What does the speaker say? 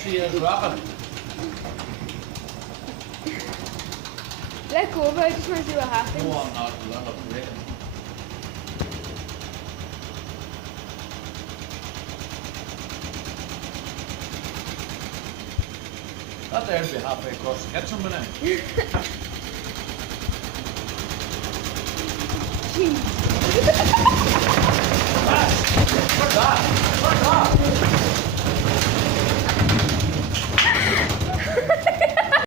See you dropping. Let go of it, I just want to see what happens. No, I'm not. You'll end up breaking. That there'll be halfway across the kitchen by now. Jeez. Where's that? Where's that?